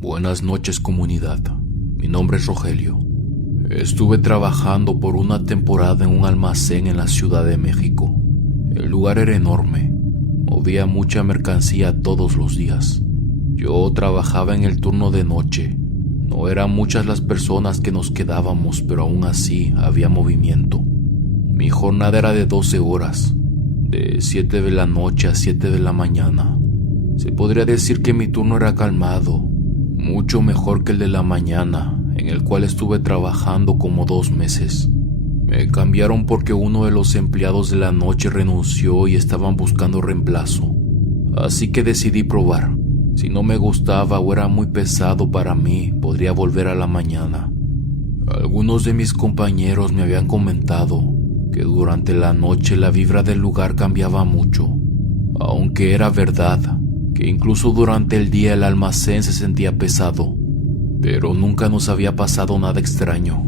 Buenas noches, comunidad. Mi nombre es Rogelio. Estuve trabajando por una temporada en un almacén en la Ciudad de México. El lugar era enorme. Movía mucha mercancía todos los días. Yo trabajaba en el turno de noche. No eran muchas las personas que nos quedábamos, pero aún así había movimiento. Mi jornada era de 12 horas, de 7 de la noche a 7 de la mañana. Se podría decir que mi turno era calmado, mucho mejor que el de la mañana, en el cual estuve trabajando como 2 meses. Me cambiaron porque uno de los empleados de la noche renunció y estaban buscando reemplazo. Así que decidí probar. Si no me gustaba o era muy pesado para mí, podría volver a la mañana. Algunos de mis compañeros me habían comentado que durante la noche la vibra del lugar cambiaba mucho, aunque era verdad que incluso durante el día el almacén se sentía pesado, pero nunca nos había pasado nada extraño.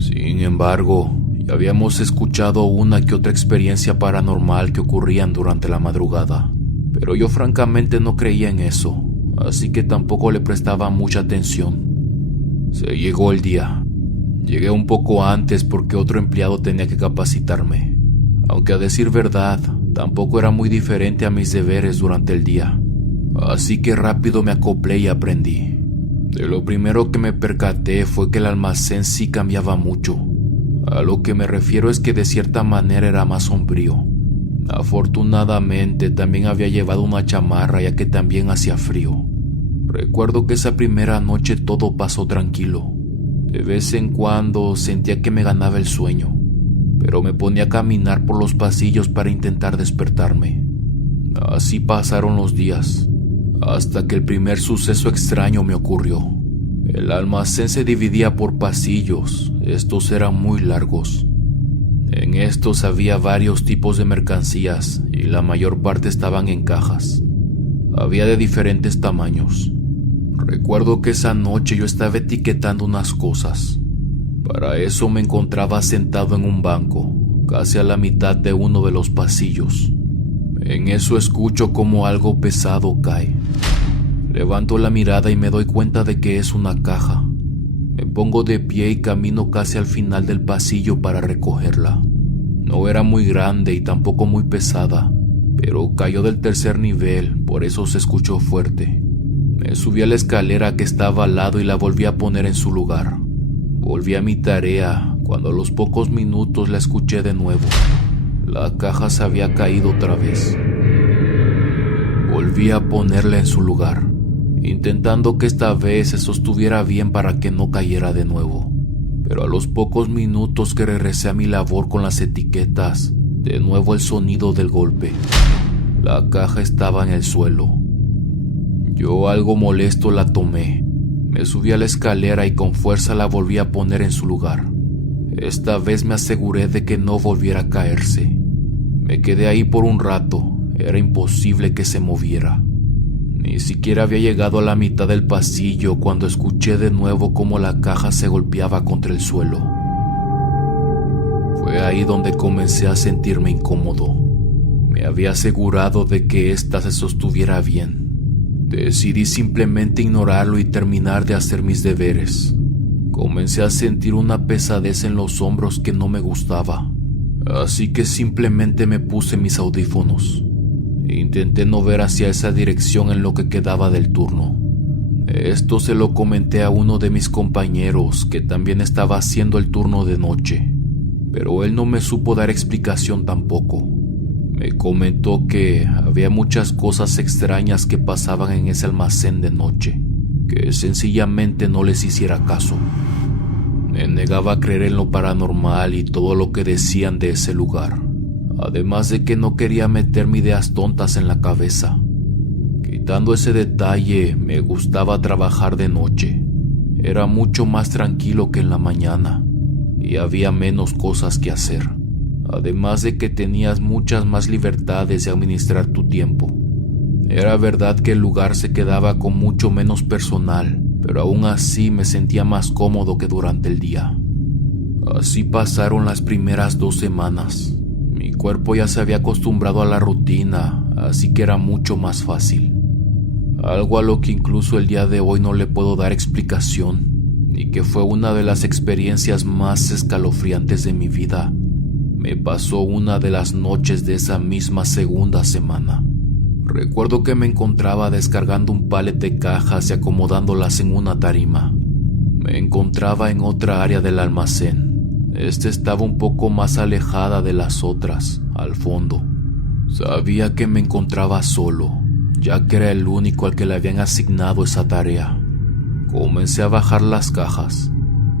Sin embargo, ya habíamos escuchado una que otra experiencia paranormal que ocurrían durante la madrugada, pero yo francamente no creía en eso, así que tampoco le prestaba mucha atención. Se llegó el día. Llegué un poco antes porque otro empleado tenía que capacitarme, aunque a decir verdad, tampoco era muy diferente a mis deberes durante el día. Así que rápido me acoplé y aprendí. De lo primero que me percaté fue que el almacén sí cambiaba mucho. A lo que me refiero es que de cierta manera era más sombrío. Afortunadamente también había llevado una chamarra ya que también hacía frío. Recuerdo que esa primera noche todo pasó tranquilo. De vez en cuando sentía que me ganaba el sueño, pero me ponía a caminar por los pasillos para intentar despertarme. Así pasaron los días, hasta que el primer suceso extraño me ocurrió. El almacén se dividía por pasillos, estos eran muy largos. En estos había varios tipos de mercancías y la mayor parte estaban en cajas. Había de diferentes tamaños. Recuerdo que esa noche yo estaba etiquetando unas cosas. Para eso me encontraba sentado en un banco, casi a la mitad de uno de los pasillos. En eso escucho como algo pesado cae. Levanto la mirada y me doy cuenta de que es una caja. Me pongo de pie y camino casi al final del pasillo para recogerla. No era muy grande y tampoco muy pesada, pero cayó del 3er nivel, por eso se escuchó fuerte. Me subí a la escalera que estaba al lado y la volví a poner en su lugar. Volví a mi tarea cuando a los pocos minutos la escuché de nuevo. La caja se había caído otra vez. Volví a ponerla en su lugar, intentando que esta vez se sostuviera bien para que no cayera de nuevo. Pero a los pocos minutos que regresé a mi labor con las etiquetas, de nuevo el sonido del golpe. La caja estaba en el suelo. Yo, algo molesto, la tomé. Me subí a la escalera y con fuerza la volví a poner en su lugar. Esta vez me aseguré de que no volviera a caerse. Me quedé ahí por un rato. Era imposible que se moviera. Ni siquiera había llegado a la mitad del pasillo cuando escuché de nuevo cómo la caja se golpeaba contra el suelo. Fue ahí donde comencé a sentirme incómodo. Me había asegurado de que ésta se sostuviera bien. Decidí simplemente ignorarlo y terminar de hacer mis deberes. Comencé a sentir una pesadez en los hombros que no me gustaba, así que simplemente me puse mis audífonos. Intenté no ver hacia esa dirección en lo que quedaba del turno. Esto se lo comenté a uno de mis compañeros que también estaba haciendo el turno de noche, pero él no me supo dar explicación tampoco. Me comentó que había muchas cosas extrañas que pasaban en ese almacén de noche, que sencillamente no les hiciera caso. Me negaba a creer en lo paranormal y todo lo que decían de ese lugar, además de que no quería meterme ideas tontas en la cabeza. Quitando ese detalle, me gustaba trabajar de noche. Era mucho más tranquilo que en la mañana y había menos cosas que hacer. Además de que tenías muchas más libertades de administrar tu tiempo. Era verdad que el lugar se quedaba con mucho menos personal, pero aún así me sentía más cómodo que durante el día. Así pasaron las primeras 2 semanas. Mi cuerpo ya se había acostumbrado a la rutina, así que era mucho más fácil. algo a lo que incluso el día de hoy no le puedo dar explicación, y que fue una de las experiencias más escalofriantes de mi vida. Me pasó una de las noches de esa misma segunda semana. Recuerdo que me encontraba descargando un palet de cajas y acomodándolas en una tarima. Me encontraba en otra área del almacén. Estaba un poco más alejada de las otras, al fondo. Sabía que me encontraba solo, ya que era el único al que le habían asignado esa tarea. Comencé a bajar las cajas,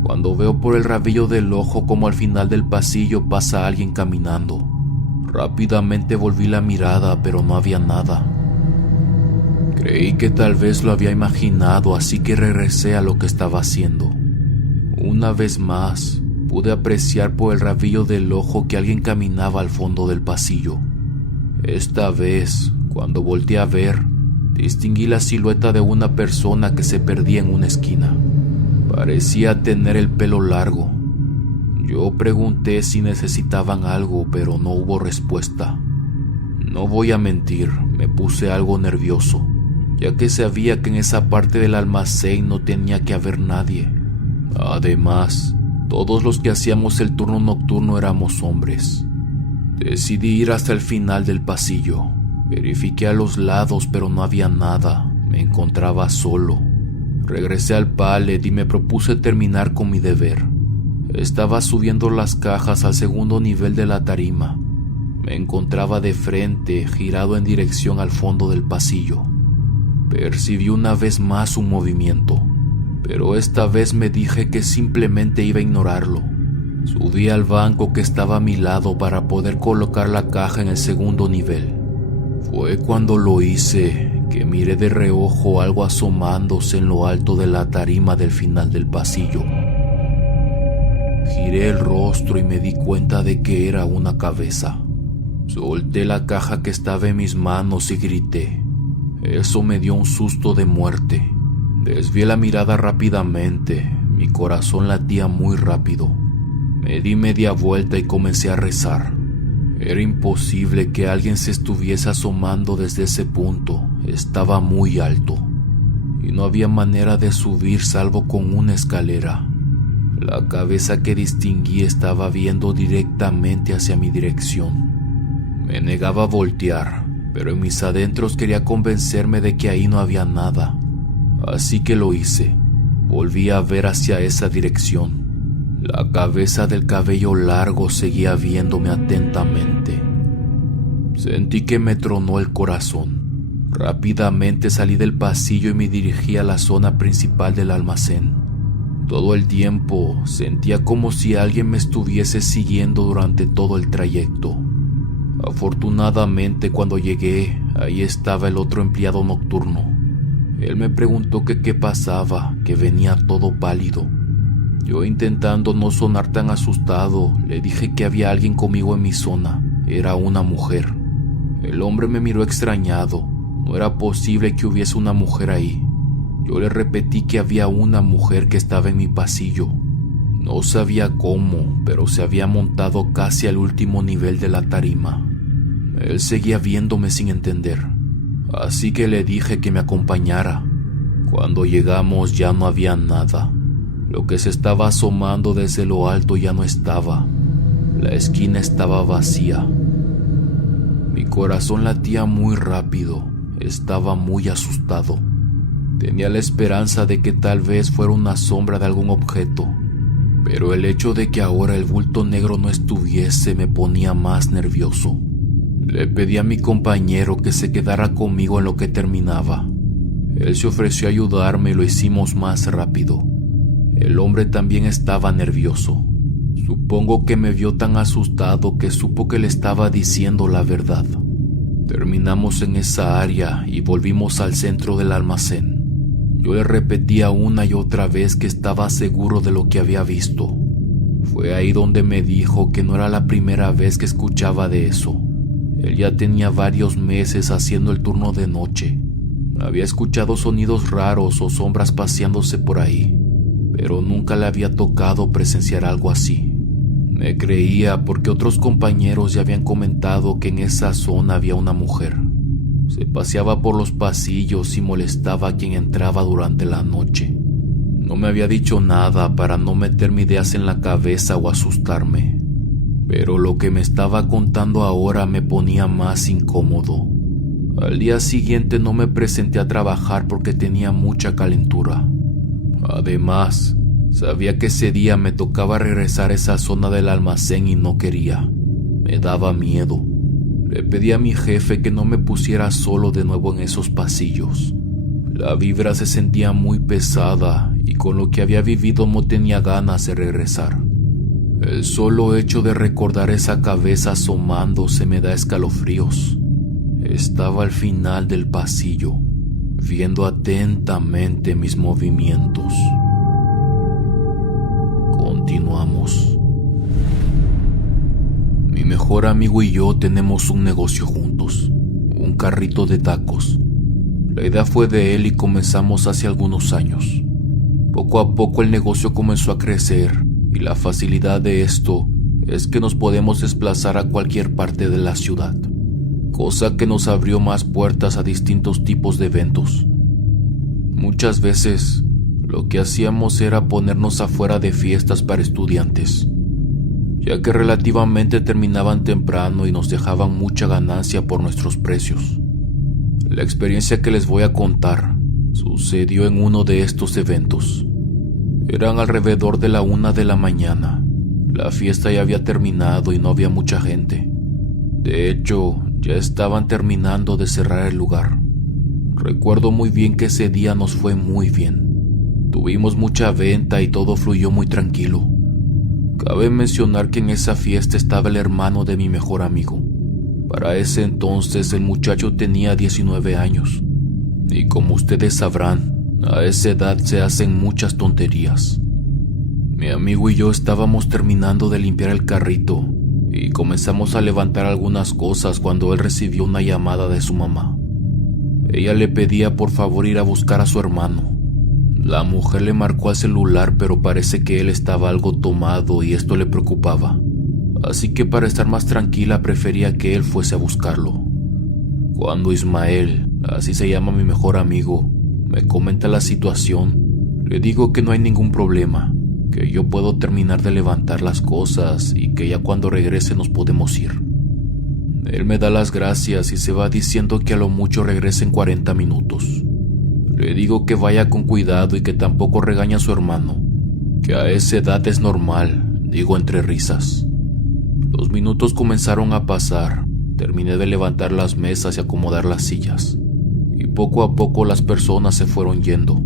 cuando veo por el rabillo del ojo como al final del pasillo pasa alguien caminando. Rápidamente volví la mirada, pero no había nada. Creí que tal vez lo había imaginado, así que regresé a lo que estaba haciendo. Una vez más, pude apreciar por el rabillo del ojo que alguien caminaba al fondo del pasillo. Esta vez, cuando volteé a ver, distinguí la silueta de una persona que se perdía en una esquina. Parecía tener el pelo largo. Yo pregunté si necesitaban algo, pero no hubo respuesta. No voy a mentir, me puse algo nervioso, ya que sabía que en esa parte del almacén no tenía que haber nadie. Además, todos los que hacíamos el turno nocturno éramos hombres. Decidí ir hasta el final del pasillo. Verifiqué a los lados, pero no había nada. Me encontraba solo. Regresé al palet y me propuse terminar con mi deber. Estaba subiendo las cajas al segundo nivel de la tarima. Me encontraba de frente, girado en dirección al fondo del pasillo. Percibí una vez más un movimiento, pero esta vez me dije que simplemente iba a ignorarlo. Subí al banco que estaba a mi lado para poder colocar la caja en el segundo nivel. Fue cuando lo hice que miré de reojo algo asomándose en lo alto de la tarima del final del pasillo. Giré el rostro y me di cuenta de que era una cabeza. Solté la caja que estaba en mis manos y grité. Eso me dio un susto de muerte. Desvié la mirada rápidamente. Mi corazón latía muy rápido. Me di media vuelta y comencé a rezar. Era imposible que alguien se estuviese asomando desde ese punto. Estaba muy alto y no había manera de subir salvo con una escalera. La cabeza que distinguí estaba viendo directamente hacia mi dirección. Me negaba a voltear, pero en mis adentros quería convencerme de que ahí no había nada. Así que lo hice. Volví a ver hacia esa dirección. La cabeza del cabello largo seguía viéndome atentamente. Sentí que me tronó el corazón. Rápidamente salí del pasillo y me dirigí a la zona principal del almacén. Todo el tiempo sentía como si alguien me estuviese siguiendo durante todo el trayecto. Afortunadamente, cuando llegué, ahí estaba el otro empleado nocturno. Él me preguntó que qué pasaba, que venía todo pálido. Yo, intentando no sonar tan asustado, le dije que había alguien conmigo en mi zona. Era una mujer. El hombre me miró extrañado. No era posible que hubiese una mujer ahí. Yo le repetí que había una mujer que estaba en mi pasillo. No sabía cómo, pero se había montado casi al último nivel de la tarima. Él seguía viéndome sin entender, así que le dije que me acompañara. Cuando llegamos ya no había nada. Lo que se estaba asomando desde lo alto ya no estaba. La esquina estaba vacía. Mi corazón latía muy rápido. Estaba muy asustado. Tenía la esperanza de que tal vez fuera una sombra de algún objeto, pero el hecho de que ahora el bulto negro no estuviese me ponía más nervioso. Le pedí a mi compañero que se quedara conmigo en lo que terminaba. Él se ofreció a ayudarme y lo hicimos más rápido. El hombre también estaba nervioso. Supongo que me vio tan asustado que supo que le estaba diciendo la verdad. Terminamos en esa área y volvimos al centro del almacén. Yo le repetía una y otra vez que estaba seguro de lo que había visto. Fue ahí donde me dijo que no era la primera vez que escuchaba de eso. Él ya tenía varios meses haciendo el turno de noche. Había escuchado sonidos raros o sombras paseándose por ahí, pero nunca le había tocado presenciar algo así. Me creía porque otros compañeros ya habían comentado que en esa zona había una mujer. Se paseaba por los pasillos y molestaba a quien entraba durante la noche. No me había dicho nada para no meterme ideas en la cabeza o asustarme, pero lo que me estaba contando ahora me ponía más incómodo. Al día siguiente no me presenté a trabajar porque tenía mucha calentura. Además, sabía que ese día me tocaba regresar a esa zona del almacén y no quería. Me daba miedo. Le pedí a mi jefe que no me pusiera solo de nuevo en esos pasillos. La vibra se sentía muy pesada y con lo que había vivido no tenía ganas de regresar. El solo hecho de recordar esa cabeza asomándose me da escalofríos. Estaba al final del pasillo, viendo atentamente mis movimientos. Continuamos. Mi mejor amigo y yo tenemos un negocio juntos, un carrito de tacos. La idea fue de él y comenzamos hace algunos años. Poco a poco el negocio comenzó a crecer y la facilidad de esto es que nos podemos desplazar a cualquier parte de la ciudad, cosa que nos abrió más puertas a distintos tipos de eventos. Muchas veces lo que hacíamos era ponernos afuera de fiestas para estudiantes, ya que relativamente terminaban temprano y nos dejaban mucha ganancia por nuestros precios. La experiencia que les voy a contar sucedió en uno de estos eventos. Eran alrededor de la 1 de la mañana. La fiesta ya había terminado y no había mucha gente. De hecho, ya estaban terminando de cerrar el lugar. Recuerdo muy bien que ese día nos fue muy bien. Tuvimos mucha venta y todo fluyó muy tranquilo. Cabe mencionar que en esa fiesta estaba el hermano de mi mejor amigo. Para ese entonces el muchacho tenía 19 años. Y como ustedes sabrán, a esa edad se hacen muchas tonterías. Mi amigo y yo estábamos terminando de limpiar el carrito y comenzamos a levantar algunas cosas cuando él recibió una llamada de su mamá. Ella le pedía por favor ir a buscar a su hermano. La mujer le marcó al celular, pero parece que él estaba algo tomado y esto le preocupaba. Así que para estar más tranquila prefería que él fuese a buscarlo. Cuando Ismael, así se llama mi mejor amigo, me comenta la situación, le digo que no hay ningún problema, que yo puedo terminar de levantar las cosas y que ya cuando regrese nos podemos ir. Él me da las gracias y se va diciendo que a lo mucho regrese en 40 minutos. Le digo que vaya con cuidado y que tampoco regañe a su hermano, que a esa edad es normal, digo entre risas. Los minutos comenzaron a pasar, terminé de levantar las mesas y acomodar las sillas, y poco a poco las personas se fueron yendo.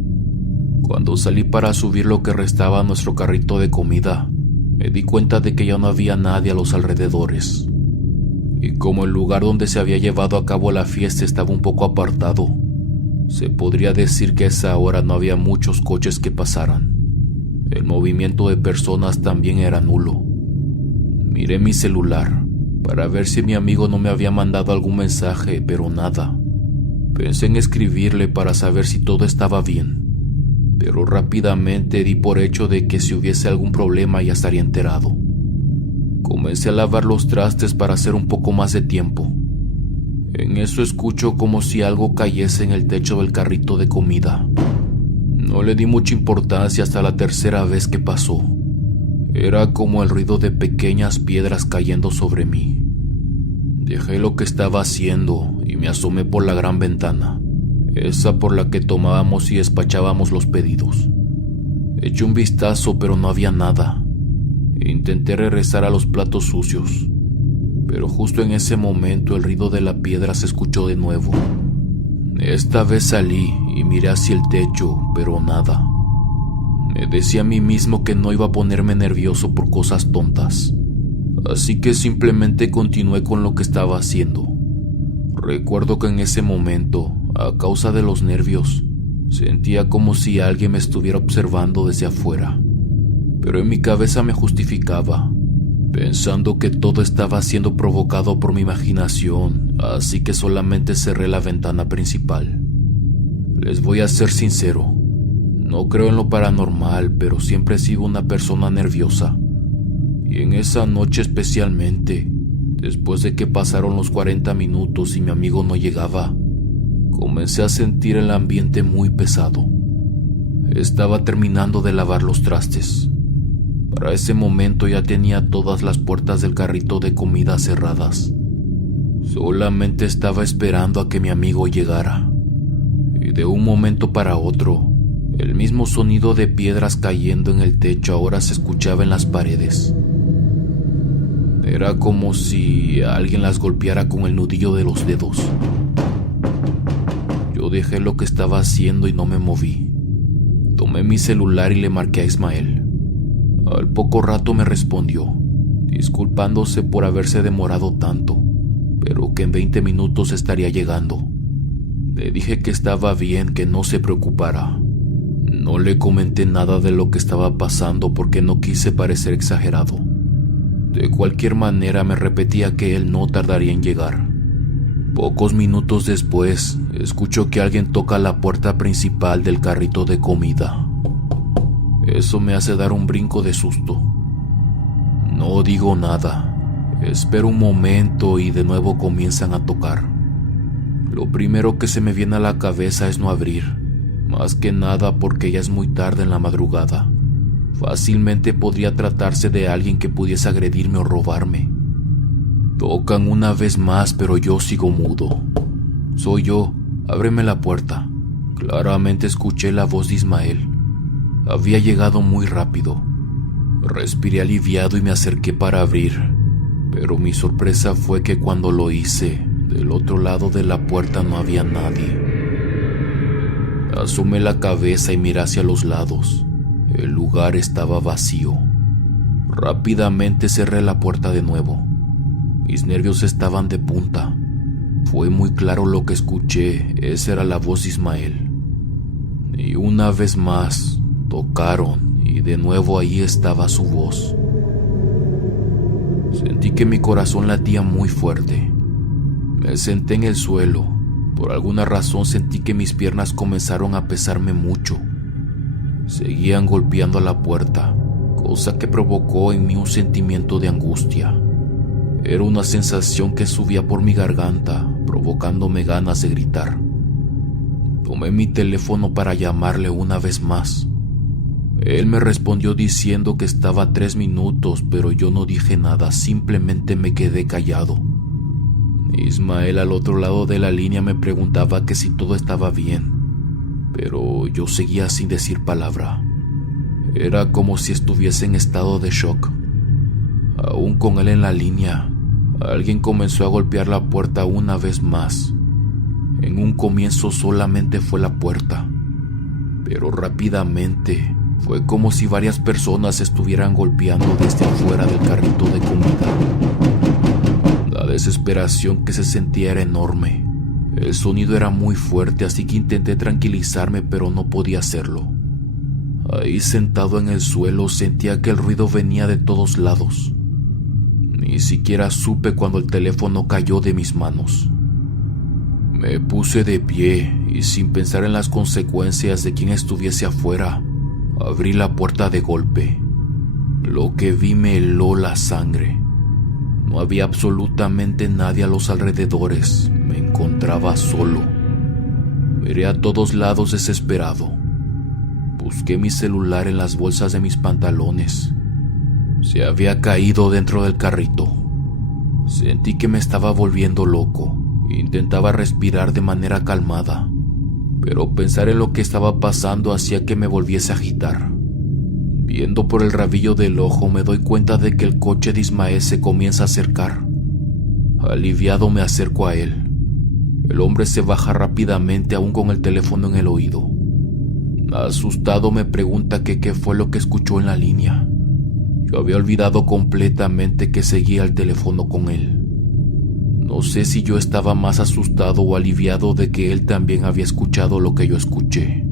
Cuando salí para subir lo que restaba a nuestro carrito de comida, me di cuenta de que ya no había nadie a los alrededores. Y como el lugar donde se había llevado a cabo la fiesta estaba un poco apartado, se podría decir que a esa hora no había muchos coches que pasaran. El movimiento de personas también era nulo. Miré mi celular para ver si mi amigo no me había mandado algún mensaje, pero nada. Pensé en escribirle para saber si todo estaba bien, pero rápidamente di por hecho de que si hubiese algún problema ya estaría enterado. Comencé a lavar los trastes para hacer un poco más de tiempo. En eso escucho como si algo cayese en el techo del carrito de comida. No le di mucha importancia hasta la tercera vez que pasó. Era como el ruido de pequeñas piedras cayendo sobre mí. Dejé lo que estaba haciendo y me asomé por la gran ventana, esa por la que tomábamos y despachábamos los pedidos. Eché un vistazo, pero no había nada. Intenté regresar a los platos sucios, pero justo en ese momento el ruido de la piedra se escuchó de nuevo. Esta vez salí y miré hacia el techo, pero nada. Me decía a mí mismo que no iba a ponerme nervioso por cosas tontas, así que simplemente continué con lo que estaba haciendo. Recuerdo que en ese momento, a causa de los nervios, sentía como si alguien me estuviera observando desde afuera, pero en mi cabeza me justificaba, pensando que todo estaba siendo provocado por mi imaginación, así que solamente cerré la ventana principal. Les voy a ser sincero, no creo en lo paranormal, pero siempre he sido una persona nerviosa. Y en esa noche especialmente, después de que pasaron los 40 minutos y mi amigo no llegaba, comencé a sentir el ambiente muy pesado. Estaba terminando de lavar los trastes. Para ese momento ya tenía todas las puertas del carrito de comida cerradas. Solamente estaba esperando a que mi amigo llegara. Y de un momento para otro, el mismo sonido de piedras cayendo en el techo ahora se escuchaba en las paredes. Era como si alguien las golpeara con el nudillo de los dedos. Yo dejé lo que estaba haciendo y no me moví. Tomé mi celular y le marqué a Ismael. Al poco rato me respondió, disculpándose por haberse demorado tanto, pero que en 20 minutos estaría llegando. Le dije que estaba bien, que no se preocupara. No le comenté nada de lo que estaba pasando porque no quise parecer exagerado. De cualquier manera me repetía que él no tardaría en llegar. Pocos minutos después, escucho que alguien toca la puerta principal del carrito de comida. Eso me hace dar un brinco de susto. No digo nada. Espero un momento y de nuevo comienzan a tocar. Lo primero que se me viene a la cabeza es no abrir, más que nada porque ya es muy tarde en la madrugada. Fácilmente podría tratarse de alguien que pudiese agredirme o robarme. Tocan una vez más, pero yo sigo mudo. Soy yo, ábreme la puerta. Claramente escuché la voz de Ismael. Había llegado muy rápido. Respiré aliviado y me acerqué para abrir, pero mi sorpresa fue que cuando lo hice, del otro lado de la puerta no había nadie. Asomé la cabeza y miré hacia los lados. El lugar estaba vacío. Rápidamente cerré la puerta de nuevo. Mis nervios estaban de punta. Fue muy claro lo que escuché, esa era la voz de Ismael. Y una vez más, tocaron y de nuevo ahí estaba su voz. Sentí que mi corazón latía muy fuerte. Me senté en el suelo. Por alguna razón sentí que mis piernas comenzaron a pesarme mucho. Seguían golpeando a la puerta, cosa que provocó en mí un sentimiento de angustia. Era una sensación que subía por mi garganta, provocándome ganas de gritar. Tomé mi teléfono para llamarle una vez más. Él me respondió diciendo que estaba a 3 minutos, pero yo no dije nada, simplemente me quedé callado. Ismael al otro lado de la línea me preguntaba que si todo estaba bien, pero yo seguía sin decir palabra. Era como si estuviese en estado de shock. Aún con él en la línea, alguien comenzó a golpear la puerta una vez más. En un comienzo solamente fue la puerta, pero rápidamente fue como si varias personas estuvieran golpeando desde afuera del carrito de comida. La desesperación que se sentía era enorme. El sonido era muy fuerte, así que intenté tranquilizarme, pero no podía hacerlo. Ahí sentado en el suelo sentía que el ruido venía de todos lados. Ni siquiera supe cuando el teléfono cayó de mis manos. Me puse de pie y sin pensar en las consecuencias de quien estuviese afuera, abrí la puerta de golpe. Lo que vi me heló la sangre. No había absolutamente nadie a los alrededores. Me encontraba solo. Miré a todos lados desesperado. Busqué mi celular en las bolsas de mis pantalones. Se había caído dentro del carrito. Sentí que me estaba volviendo loco. Intentaba respirar de manera calmada, pero pensar en lo que estaba pasando hacía que me volviese a agitar. Viendo por el rabillo del ojo me doy cuenta de que el coche de Ismael se comienza a acercar. Aliviado me acerco a él. El hombre se baja rápidamente aún con el teléfono en el oído. Asustado me pregunta que qué fue lo que escuchó en la línea. Yo había olvidado completamente que seguía el teléfono con él. No sé si yo estaba más asustado o aliviado de que él también había escuchado lo que yo escuché.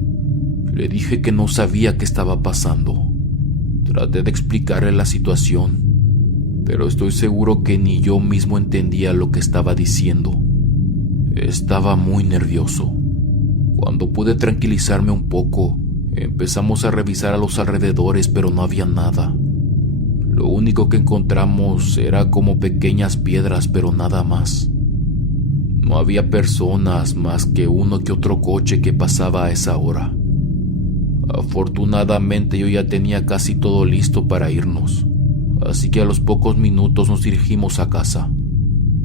Le dije que no sabía qué estaba pasando. Traté de explicarle la situación, pero estoy seguro que ni yo mismo entendía lo que estaba diciendo. Estaba muy nervioso. Cuando pude tranquilizarme un poco, empezamos a revisar a los alrededores, pero no había nada. Lo único que encontramos era como pequeñas piedras, pero nada más. No había personas más que uno que otro coche que pasaba a esa hora. Afortunadamente yo ya tenía casi todo listo para irnos, así que a los pocos minutos nos dirigimos a casa.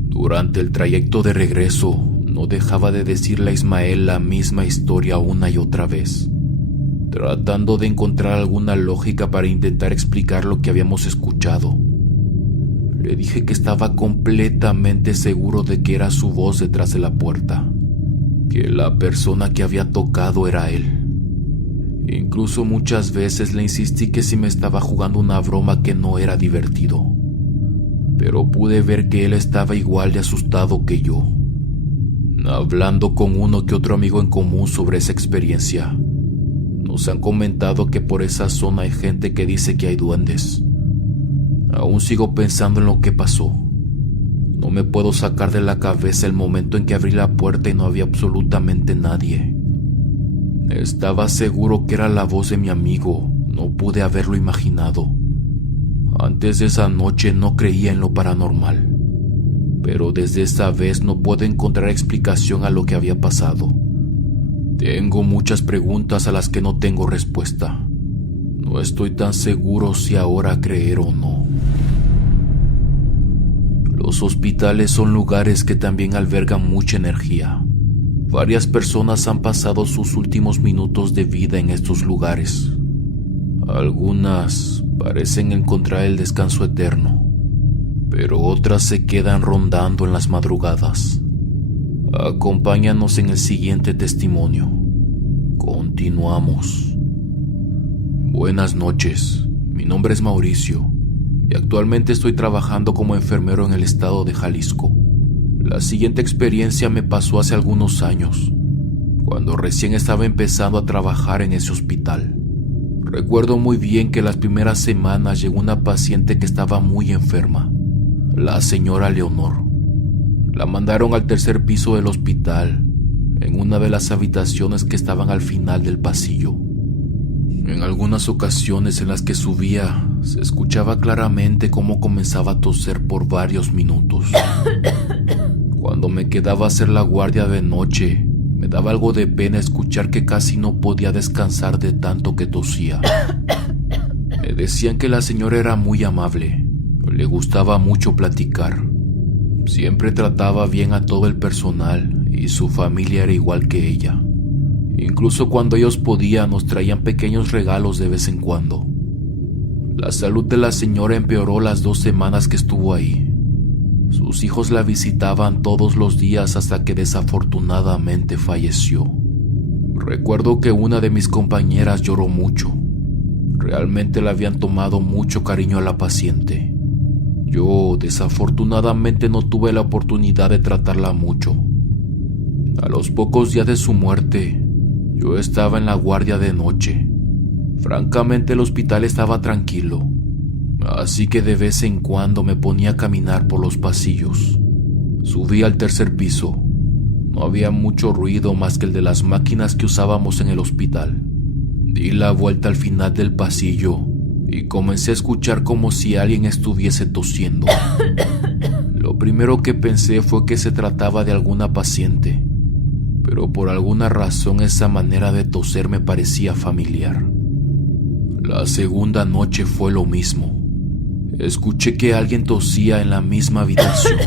Durante el trayecto de regreso, no dejaba de decirle a Ismael la misma historia una y otra vez, tratando de encontrar alguna lógica para intentar explicar lo que habíamos escuchado. Le dije que estaba completamente seguro de que era su voz detrás de la puerta, que la persona que había tocado era él. Incluso muchas veces le insistí que si me estaba jugando una broma que no era divertido, pero pude ver que él estaba igual de asustado que yo. Hablando con uno que otro amigo en común sobre esa experiencia, nos han comentado que por esa zona hay gente que dice que hay duendes. Aún sigo pensando en lo que pasó. No me puedo sacar de la cabeza el momento en que abrí la puerta y no había absolutamente nadie. Estaba seguro que era la voz de mi amigo, no pude haberlo imaginado. Antes de esa noche no creía en lo paranormal, pero desde esa vez no puedo encontrar explicación a lo que había pasado. Tengo muchas preguntas a las que no tengo respuesta. No estoy tan seguro si ahora creer o no. Los hospitales son lugares que también albergan mucha energía. Varias personas han pasado sus últimos minutos de vida en estos lugares. Algunas parecen encontrar el descanso eterno, pero otras se quedan rondando en las madrugadas. Acompáñanos en el siguiente testimonio. Continuamos. Buenas noches, mi nombre es Mauricio y actualmente estoy trabajando como enfermero en el estado de Jalisco. La siguiente experiencia me pasó hace algunos años, cuando recién estaba empezando a trabajar en ese hospital. Recuerdo muy bien que las primeras semanas llegó una paciente que estaba muy enferma, la señora Leonor. La mandaron al tercer piso del hospital, en una de las habitaciones que estaban al final del pasillo. En algunas ocasiones en las que subía, se escuchaba claramente cómo comenzaba a toser por varios minutos. Cuando me quedaba a hacer la guardia de noche, me daba algo de pena escuchar que casi no podía descansar de tanto que tosía. Me decían que la señora era muy amable, le gustaba mucho platicar. Siempre trataba bien a todo el personal y su familia era igual que ella. Incluso cuando ellos podían, nos traían pequeños regalos de vez en cuando. La salud de la señora empeoró las 2 semanas que estuvo ahí. Sus hijos la visitaban todos los días hasta que desafortunadamente falleció. Recuerdo que una de mis compañeras lloró mucho. Realmente le habían tomado mucho cariño a la paciente. Yo, desafortunadamente, no tuve la oportunidad de tratarla mucho. A los pocos días de su muerte, yo estaba en la guardia de noche. Francamente, el hospital estaba tranquilo, así que de vez en cuando me ponía a caminar por los pasillos. Subí al tercer piso. No había mucho ruido más que el de las máquinas que usábamos en el hospital. Di la vuelta al final del pasillo y comencé a escuchar como si alguien estuviese tosiendo. Lo primero que pensé fue que se trataba de alguna paciente, pero por alguna razón esa manera de toser me parecía familiar. La segunda noche fue lo mismo. Escuché que alguien tosía en la misma habitación.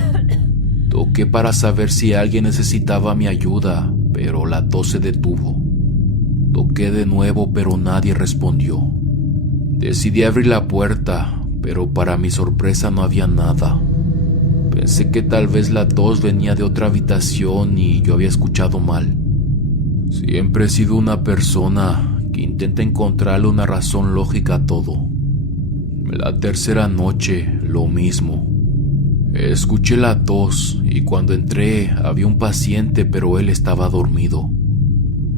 Toqué para saber si alguien necesitaba mi ayuda, pero la tos se detuvo. Toqué de nuevo, pero nadie respondió. Decidí abrir la puerta, pero para mi sorpresa no había nada. Pensé que tal vez la tos venía de otra habitación y yo había escuchado mal. Siempre he sido una persona que intenta encontrarle una razón lógica a todo. La tercera noche, lo mismo. Escuché la tos y cuando entré había un paciente, pero él estaba dormido.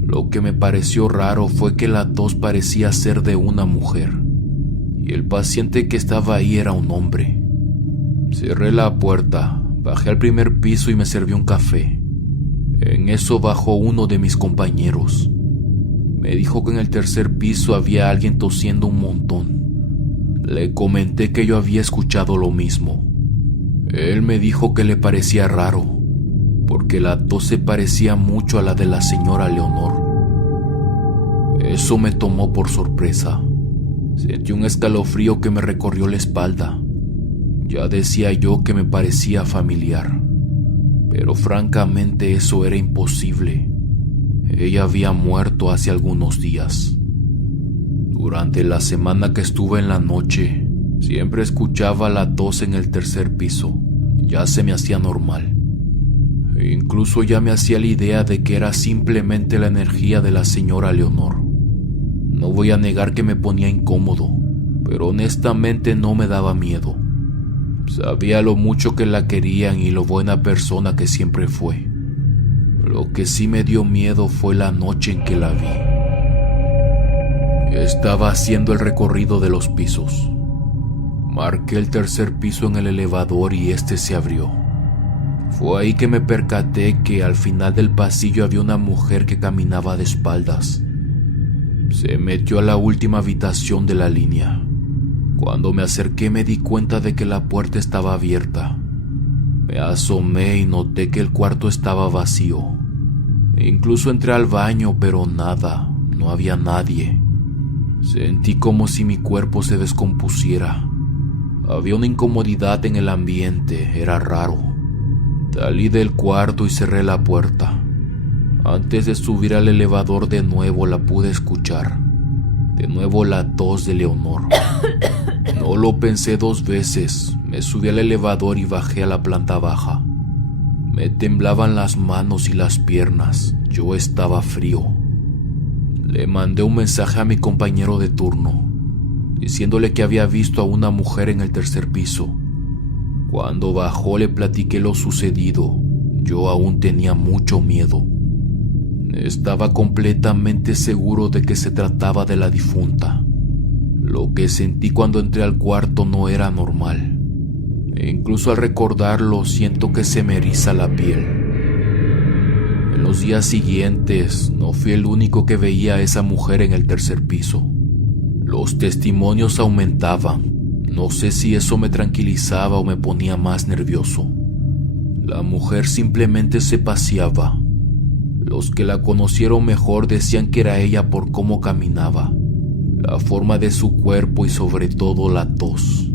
Lo que me pareció raro fue que la tos parecía ser de una mujer y el paciente que estaba ahí era un hombre. Cerré la puerta, bajé al primer piso y me serví un café. En eso bajó uno de mis compañeros. Me dijo que en el tercer piso había alguien tosiendo un montón. Le comenté que yo había escuchado lo mismo. Él me dijo que le parecía raro. porque la tos se parecía mucho a la de la señora Leonor. Eso me tomó por sorpresa. Sentí un escalofrío que me recorrió la espalda. Ya decía yo que me parecía familiar, pero francamente eso era imposible. Ella había muerto hace algunos días. Durante la semana que estuve en la noche, siempre escuchaba la tos en el tercer piso. Ya se me hacía normal. E incluso ya me hacía la idea de que era simplemente la energía de la señora Leonor. No voy a negar que me ponía incómodo, pero honestamente no me daba miedo. Sabía lo mucho que la querían y lo buena persona que siempre fue. Lo que sí me dio miedo fue la noche en que la vi. Estaba haciendo el recorrido de los pisos. Marqué el tercer piso en el elevador y este se abrió. Fue ahí que me percaté que al final del pasillo había una mujer que caminaba de espaldas. Se metió a la última habitación de la línea. Cuando me acerqué me di cuenta de que la puerta estaba abierta. Me asomé y noté que el cuarto estaba vacío. Incluso entré al baño, pero nada, no había nadie. Sentí como si mi cuerpo se descompusiera. Había una incomodidad en el ambiente, era raro. Salí del cuarto y cerré la puerta. Antes de subir al elevador de nuevo la pude escuchar. De nuevo la tos de Leonor. No lo pensé dos veces. Me subí al elevador y bajé a la planta baja. Me temblaban las manos y las piernas. Yo estaba frío. Le mandé un mensaje a mi compañero de turno, diciéndole que había visto a una mujer en el tercer piso. Cuando bajó le platiqué lo sucedido. Yo aún tenía mucho miedo. Estaba completamente seguro de que se trataba de la difunta. Lo que sentí cuando entré al cuarto no era normal. E incluso al recordarlo siento que se me eriza la piel. En los días siguientes no fui el único que veía a esa mujer en el tercer piso. Los testimonios aumentaban. No sé si eso me tranquilizaba o me ponía más nervioso. La mujer simplemente se paseaba. Los que la conocieron mejor decían que era ella por cómo caminaba, la forma de su cuerpo y sobre todo la tos.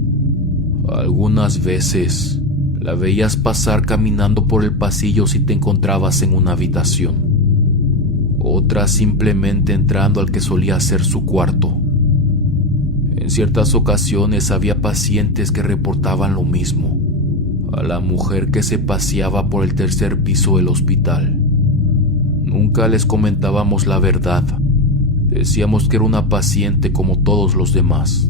Algunas veces la veías pasar caminando por el pasillo si te encontrabas en una habitación. Otras simplemente entrando al que solía ser su cuarto. En ciertas ocasiones había pacientes que reportaban lo mismo, a la mujer que se paseaba por el tercer piso del hospital. Nunca les comentábamos la verdad. Decíamos que era una paciente como todos los demás.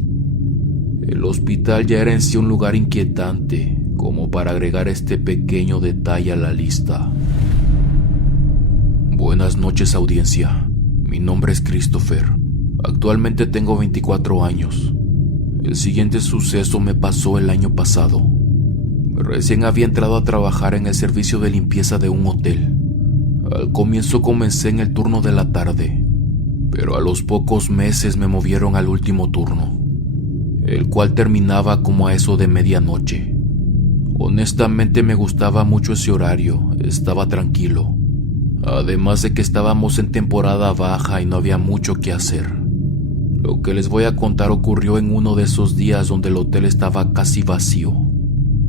El hospital ya era en sí un lugar inquietante, como para agregar este pequeño detalle a la lista. Buenas noches, audiencia. Mi nombre es Christopher. Actualmente tengo 24 años. El siguiente suceso me pasó el año pasado. Recién había entrado a trabajar en el servicio de limpieza de un hotel. Al comienzo comencé en el turno de la tarde, pero a los pocos meses me movieron al último turno, el cual terminaba como a eso de medianoche. Honestamente me gustaba mucho ese horario, estaba tranquilo. Además de que estábamos en temporada baja y no había mucho que hacer. Lo que les voy a contar ocurrió en uno de esos días donde el hotel estaba casi vacío.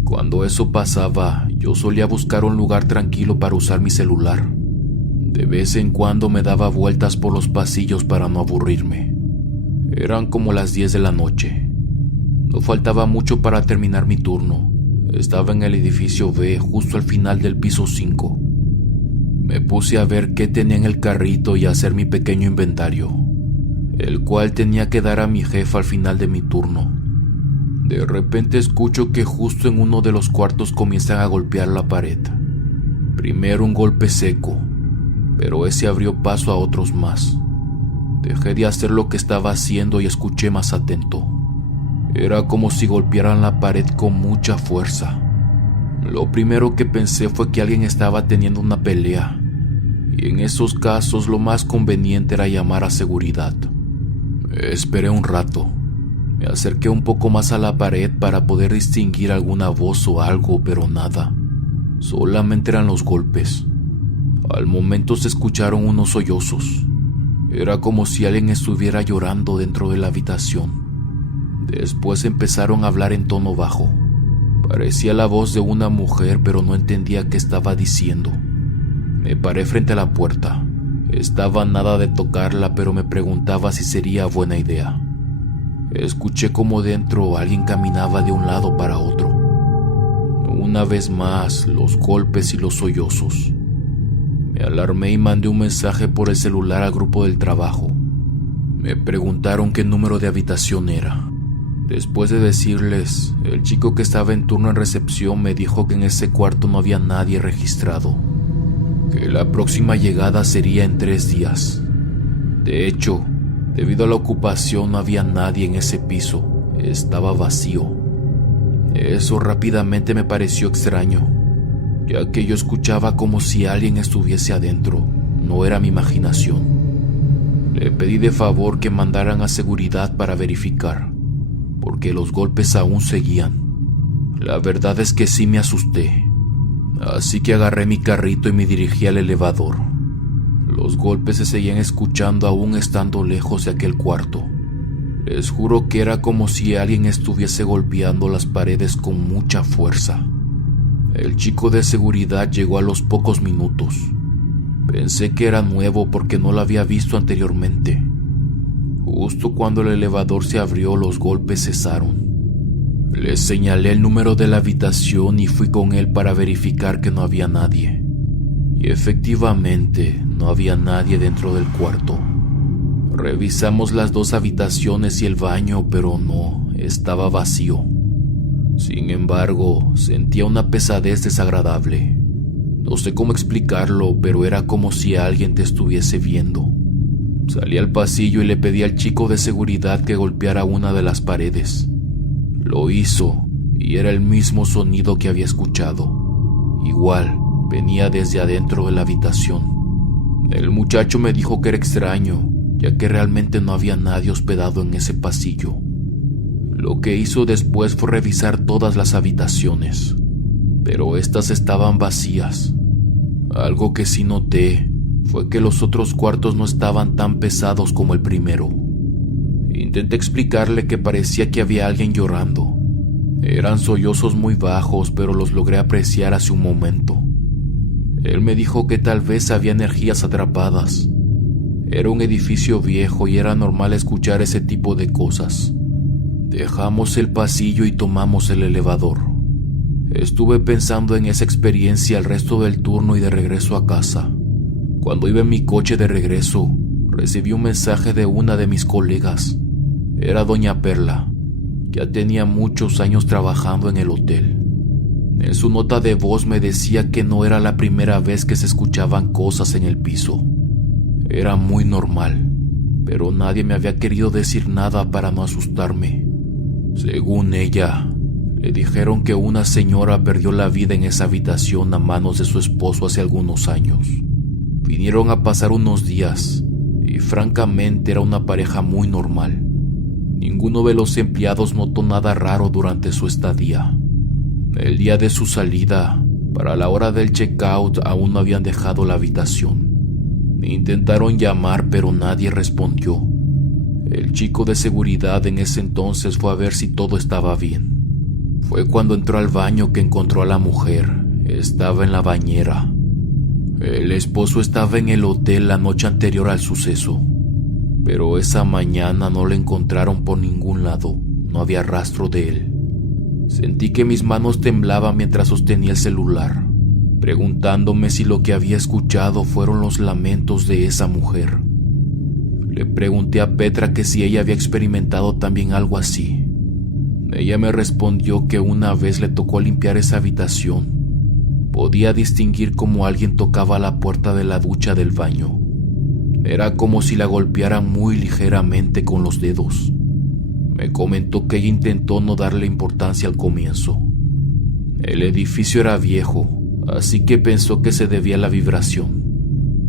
Cuando eso pasaba, yo solía buscar un lugar tranquilo para usar mi celular. De vez en cuando me daba vueltas por los pasillos para no aburrirme. Eran como las 10 de la noche. No faltaba mucho para terminar mi turno. Estaba en el edificio B, justo al final del piso 5. Me puse a ver qué tenía en el carrito y a hacer mi pequeño inventario, el cual tenía que dar a mi jefa al final de mi turno. De repente escucho que justo en uno de los cuartos comienzan a golpear la pared. Primero un golpe seco, pero ese abrió paso a otros más. Dejé de hacer lo que estaba haciendo y escuché más atento. Era como si golpearan la pared con mucha fuerza. Lo primero que pensé fue que alguien estaba teniendo una pelea, y en esos casos lo más conveniente era llamar a seguridad. Esperé un rato. Me acerqué un poco más a la pared para poder distinguir alguna voz o algo, pero nada. solamente eran los golpes. Al momento se escucharon unos sollozos. Era como si alguien estuviera llorando dentro de la habitación. Después empezaron a hablar en tono bajo. Parecía la voz de una mujer, pero no entendía qué estaba diciendo. Me paré frente a la puerta. Estaba a nada de tocarla, pero me preguntaba si sería buena idea. Escuché como dentro alguien caminaba de un lado para otro. Una vez más, los golpes y los sollozos. Me alarmé y mandé un mensaje por el celular al grupo del trabajo. Me preguntaron qué número de habitación era. Después de decirles, el chico que estaba en turno en recepción me dijo que en ese cuarto no había nadie registrado, que la próxima llegada sería en 3 días. De hecho, debido a la ocupación no había nadie en ese piso, estaba vacío. Eso rápidamente me pareció extraño, ya que yo escuchaba como si alguien estuviese adentro, no era mi imaginación. Le pedí de favor que mandaran a seguridad para verificar, porque los golpes aún seguían. La verdad es que sí me asusté, así que agarré mi carrito y me dirigí al elevador. Los golpes se seguían escuchando aún estando lejos de aquel cuarto. Les juro que era como si alguien estuviese golpeando las paredes con mucha fuerza. El chico de seguridad llegó a los pocos minutos. Pensé que era nuevo porque no lo había visto anteriormente. Justo cuando el elevador se abrió, los golpes cesaron. Le señalé el número de la habitación y fui con él para verificar que no había nadie. Y efectivamente, no había nadie dentro del cuarto. Revisamos las 2 habitaciones y el baño, pero no, estaba vacío. Sin embargo, sentía una pesadez desagradable. No sé cómo explicarlo, pero era como si alguien te estuviese viendo. Salí al pasillo y le pedí al chico de seguridad que golpeara una de las paredes. Lo hizo, y era el mismo sonido que había escuchado. Igual, venía desde adentro de la habitación. El muchacho me dijo que era extraño, ya que realmente no había nadie hospedado en ese pasillo. Lo que hizo después fue revisar todas las habitaciones, pero estas estaban vacías. Algo que sí noté fue que los otros cuartos no estaban tan pesados como el primero. Intenté explicarle que parecía que había alguien llorando. Eran sollozos muy bajos, pero los logré apreciar hace un momento. Él me dijo que tal vez había energías atrapadas. Era un edificio viejo y era normal escuchar ese tipo de cosas. Dejamos el pasillo y tomamos el elevador. Estuve pensando en esa experiencia el resto del turno y de regreso a casa. Cuando iba en mi coche de regreso, recibí un mensaje de una de mis colegas. Era doña Perla. Ya tenía muchos años trabajando en el hotel. En su nota de voz me decía que no era la primera vez que se escuchaban cosas en el piso. Era muy normal, pero nadie me había querido decir nada para no asustarme. Según ella, le dijeron que una señora perdió la vida en esa habitación a manos de su esposo hace algunos años. Vinieron a pasar unos días y francamente era una pareja muy normal. Ninguno de los empleados notó nada raro durante su estadía. El día de su salida, para la hora del check-out, aún no habían dejado la habitación. Intentaron llamar, pero nadie respondió. El chico de seguridad en ese entonces fue a ver si todo estaba bien. Fue cuando entró al baño que encontró a la mujer. Estaba en la bañera. El esposo estaba en el hotel la noche anterior al suceso, pero esa mañana no lo encontraron por ningún lado. No había rastro de él. Sentí que mis manos temblaban mientras sostenía el celular, preguntándome si lo que había escuchado fueron los lamentos de esa mujer. Le pregunté a Petra que si ella había experimentado también algo así. Ella me respondió que una vez le tocó limpiar esa habitación. Podía distinguir cómo alguien tocaba la puerta de la ducha del baño. Era como si la golpearan muy ligeramente con los dedos. Me comentó que ella intentó no darle importancia al comienzo. El edificio era viejo, así que pensó que se debía a la vibración,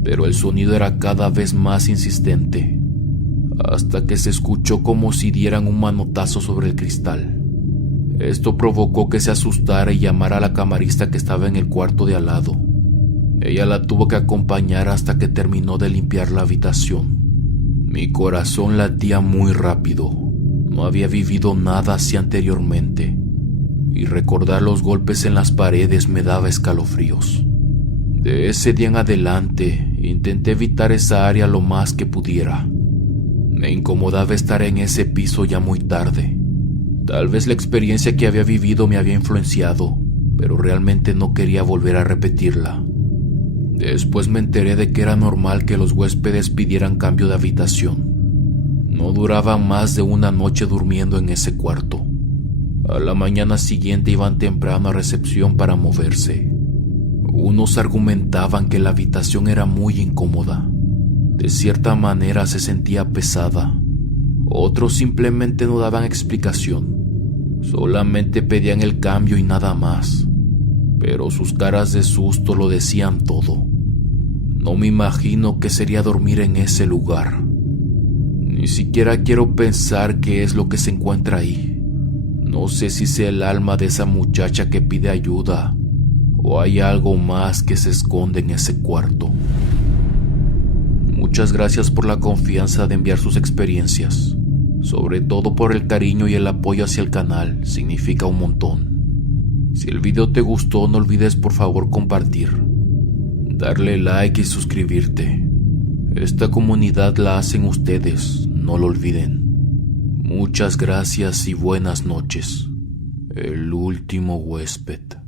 pero el sonido era cada vez más insistente, hasta que se escuchó como si dieran un manotazo sobre el cristal. Esto provocó que se asustara y llamara a la camarista que estaba en el cuarto de al lado. Ella la tuvo que acompañar hasta que terminó de limpiar la habitación. Mi corazón latía muy rápido. No había vivido nada así anteriormente, y recordar los golpes en las paredes me daba escalofríos. De ese día en adelante, intenté evitar esa área lo más que pudiera. Me incomodaba estar en ese piso ya muy tarde. Tal vez la experiencia que había vivido me había influenciado, pero realmente no quería volver a repetirla. Después me enteré de que era normal que los huéspedes pidieran cambio de habitación. No duraban más de una noche durmiendo en ese cuarto. A la mañana siguiente iban temprano a recepción para moverse. Unos argumentaban que la habitación era muy incómoda. De cierta manera se sentía pesada. Otros simplemente no daban explicación. Solamente pedían el cambio y nada más. Pero sus caras de susto lo decían todo. No me imagino qué sería dormir en ese lugar. Ni siquiera quiero pensar qué es lo que se encuentra ahí. No sé si sea el alma de esa muchacha que pide ayuda o hay algo más que se esconde en ese cuarto. Muchas gracias por la confianza de enviar sus experiencias. Sobre todo por el cariño y el apoyo hacia el canal, significa un montón. Si el video te gustó, no olvides por favor compartir, darle like y suscribirte. Esta comunidad la hacen ustedes, no lo olviden. Muchas gracias y buenas noches. El último huésped.